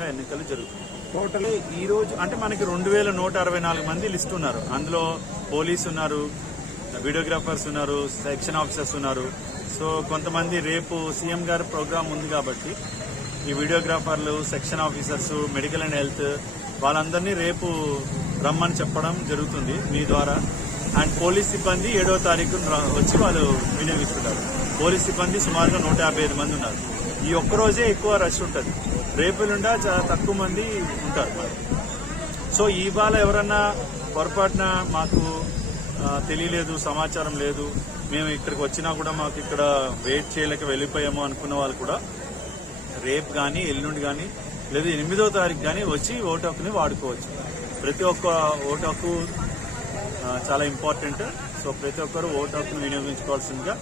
ప్రశాంతంగా ఎన్నికలు జరుగుతున్నాయి. టోటల్ ఈ రోజు అంటే మనకి రెండు వేల నూట అరవై నాలుగు మంది లిస్ట్ ఉన్నారు. అందులో పోలీస్ ఉన్నారు వీడియోగ్రాఫర్స్ ఉన్నారు సెక్షన్ ఆఫీసర్స్ ఉన్నారు. సో కొంతమంది రేపు సీఎం గారు ప్రోగ్రామ్ ఉంది కాబట్టి ఈ వీడియోగ్రాఫర్లు section officers medical and health వాళ్ళందరినీ రేపు రమ్మని చెప్పడం జరుగుతుంది మీ ద్వారా. అండ్ పోలీస్ సిబ్బంది ఏడో తారీఖున వచ్చి వాళ్ళు వినియోగిస్తున్నారు పోలీస్ సిబ్బంది సుమారుగా నూట యాభై ఐదు మంది ఉన్నారు. ఈ ఒక్క రోజే ఎక్కువ రష్ ఉంటుంది. రేపులుండా చాలా తక్కువ మంది ఉంటారు. మరి. సో ఇవాళ ఎవరన్నా పొరపాటున మాకు తెలియలేదు సమాచారం లేదు మేము ఇక్కడికి వచ్చినా కూడా మాకు ఇక్కడ వెయిట్ చేయలేక వెళ్ళిపోయాము అనుకున్న వాళ్ళు కూడా రేపు కానీ ఎల్లుండి కానీ లేదా ఎనిమిదో తారీఖు కానీ వచ్చి ఓటు హక్కుని వాడుకోవచ్చు. ప్రతి ఒక్క ఓటు హక్కు చాలా ఇంపార్టెంట్. సో ప్రతి ఒక్కరు ఓటు హక్కును వినియోగించుకోవాల్సిందిగా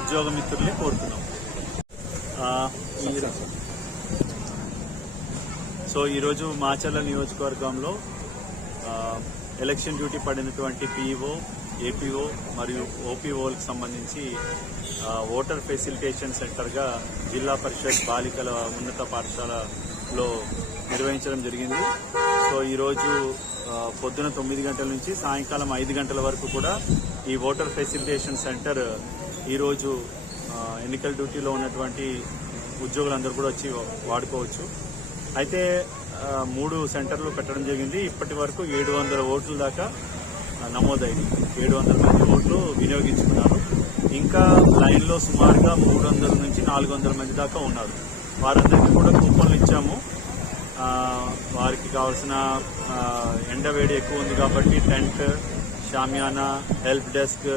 ఉద్యోగ మిత్రుల్ని కోరుతున్నాం. సో ఈరోజు మాచర్ల నియోజకవర్గంలో ఎలక్షన్ డ్యూటీ పడినటువంటి పీఈఓ ఏపీఓ మరియు ఓపీఓలకు సంబంధించి ఓటర్ ఫెసిలిటేషన్ సెంటర్గా జిల్లా పరిషత్ బాలికల ఉన్నత పాఠశాలలో నిర్వహించడం జరిగింది. సో ఈరోజు పొద్దున తొమ్మిది గంటల నుంచి సాయంకాలం ఐదు గంటల వరకు కూడా ఈ ఓటర్ ఫెసిలిటేషన్ సెంటర్ ఈరోజు ఎన్నికల డ్యూటీలో ఉన్నటువంటి ఉద్యోగులందరూ కూడా వచ్చి వాడుకోవచ్చు. అయితే మూడు సెంటర్లు పెట్టడం జరిగింది. ఇప్పటి వరకు ఏడు వందల ఓట్ల దాకా నమోదైంది. ఏడు వందల మంది ఓట్లు వినియోగించుకున్నారు. ఇంకా లైన్లో సుమారుగా మూడు వందల నుంచి నాలుగు వందల మంది దాకా ఉన్నారు. వారందరికీ కూడా కూపన్లు ఇచ్చాము. వారికి కావాల్సిన ఎండ వేడి ఎక్కువ ఉంది కాబట్టి టెంట్ షామియానా హెల్ప్ డెస్క్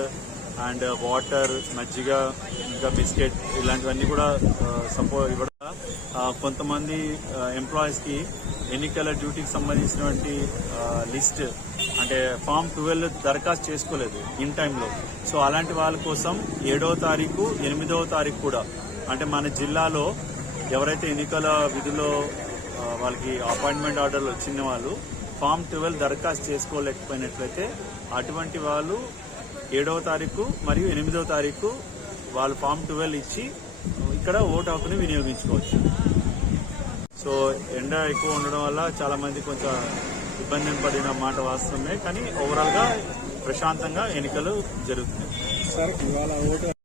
అండ్ వాటర్ మజ్జిగ ఇంకా బిస్కెట్ ఇలాంటివన్నీ కూడా సపో ఇవ్వడం కొంతమంది ఎంప్లాయీస్కి ఎన్నికల డ్యూటీకి సంబంధించినటువంటి లిస్ట్ అంటే ఫామ్ ట్వెల్వ్ దరఖాస్తు చేసుకోలేదు ఇన్ టైంలో సో అలాంటి వాళ్ళ కోసం ఏడవ తారీఖు ఎనిమిదవ తారీఖు కూడా అంటే మన జిల్లాలో ఎవరైతే ఎన్నికల విధుల్లో వాళ్ళకి అపాయింట్మెంట్ ఆర్డర్లు వచ్చిన వాళ్ళు ఫామ్ ట్వెల్వ్ దరఖాస్తు చేసుకోలేకపోయినట్లయితే అటువంటి వాళ్ళు ఏడవ తారీఖు మరియు ఎనిమిదవ తారీఖు వాళ్ళు ఫామ్ ట్వెల్వ్ ఇచ్చి ఇక్కడ ఓటు హక్కుని వినియోగించుకోవచ్చు. సో ఎండ ఎక్కువ ఉండడం వల్ల చాలా మంది కొంచెం ఇబ్బంది పడిన మాట వాస్తవమే కానీ ఓవరాల్గా ప్రశాంతంగా ఎన్నికలు జరుగుతున్నాయి.